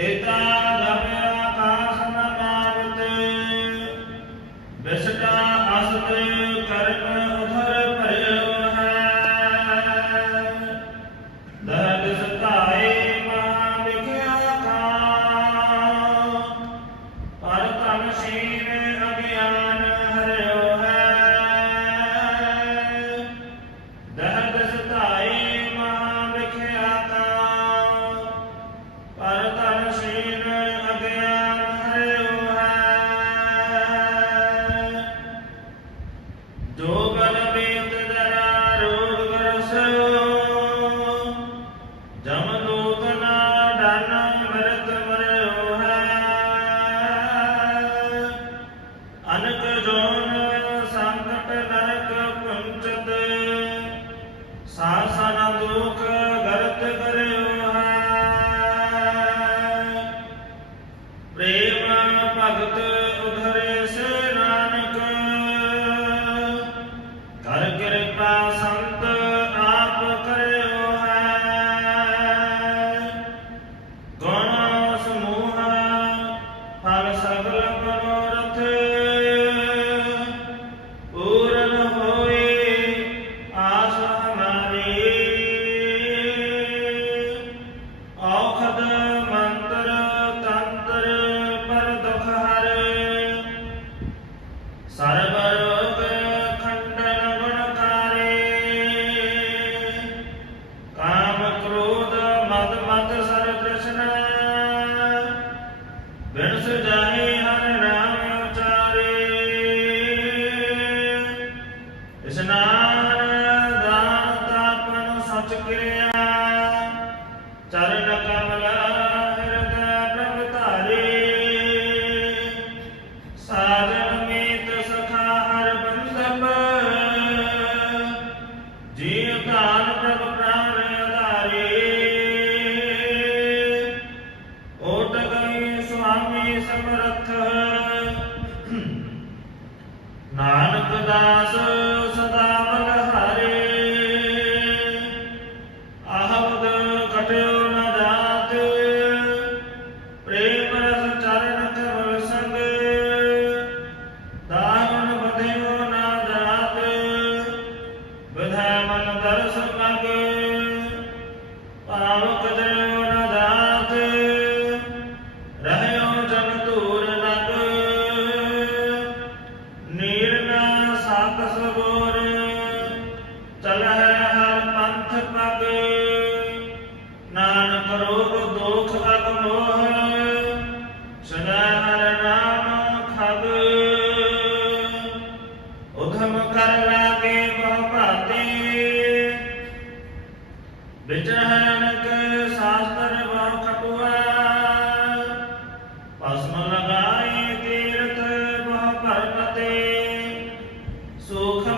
eta قدر ਦੁਖ ਅਗ ਮੋਹ ਸਦਾ ਹਰ ਨਾਮ ਖਬ ਉਧਮ ਕਰ ਲਾਗੇ ਬਹੁ ਭਾਤੇ ਵਿਚਹਨਕ ਸਾਸਤਰ ਬਹੁ ਖਟੁਆ ਭਸਮ ਲਗਾਏ ਤੀਰਥ ਬਹੁ ਭਰਪਤੇ ਸੁਖ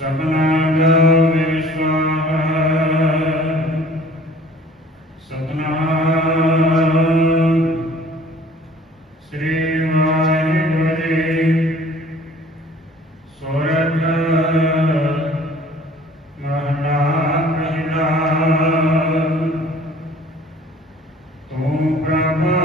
ਸਤਨਾਮ। ਵਿਸਵਾਹ ਸਤਨਾਮ। ਸ੍ਰੀ ਵਾਹਿਗੁਰੂ ਜੀ ਸੋਰਠ ਮਹਨਾ ਪਹਿਲਾ ਤੂੰ ਪ੍ਰਭੂ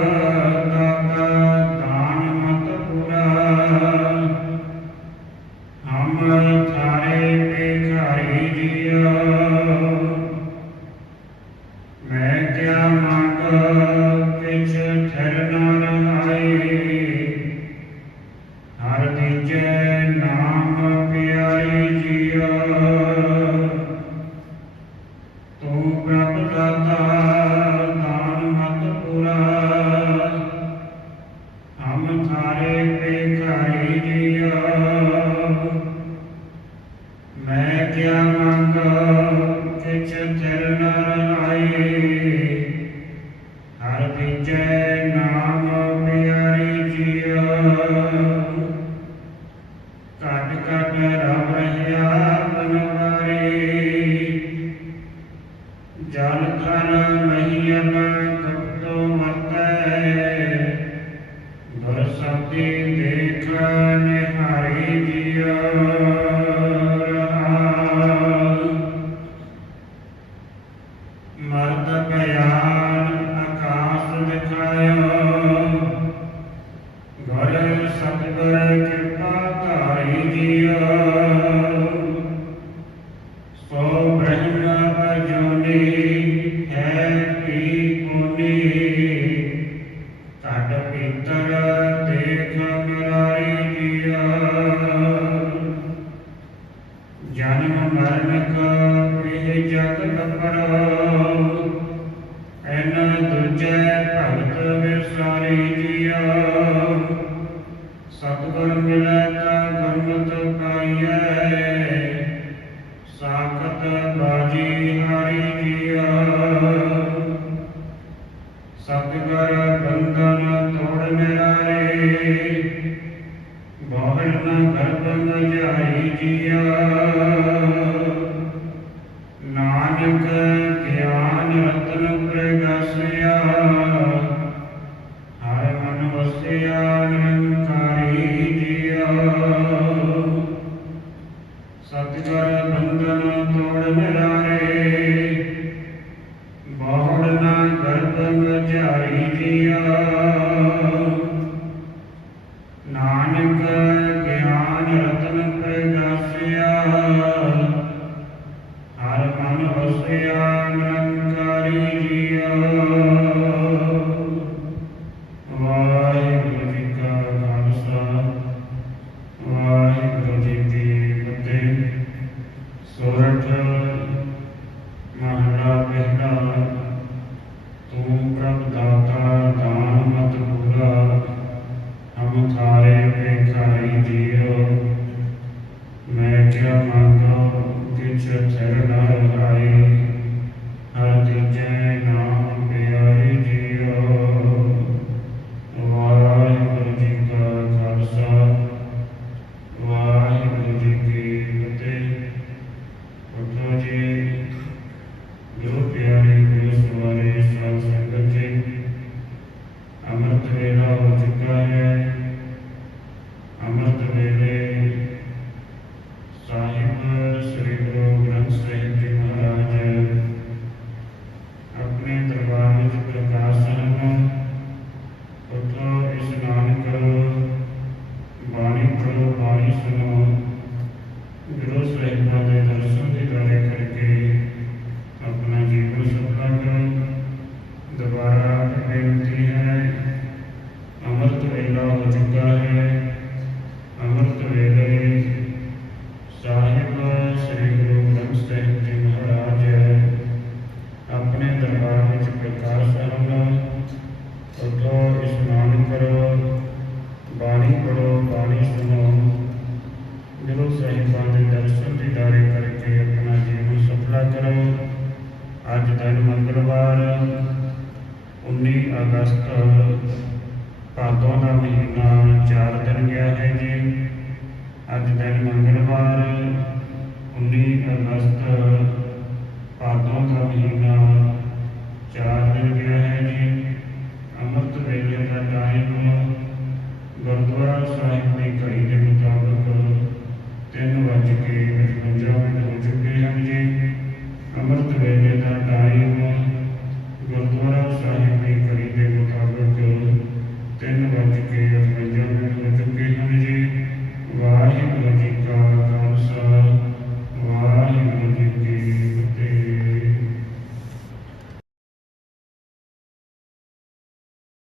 Amen.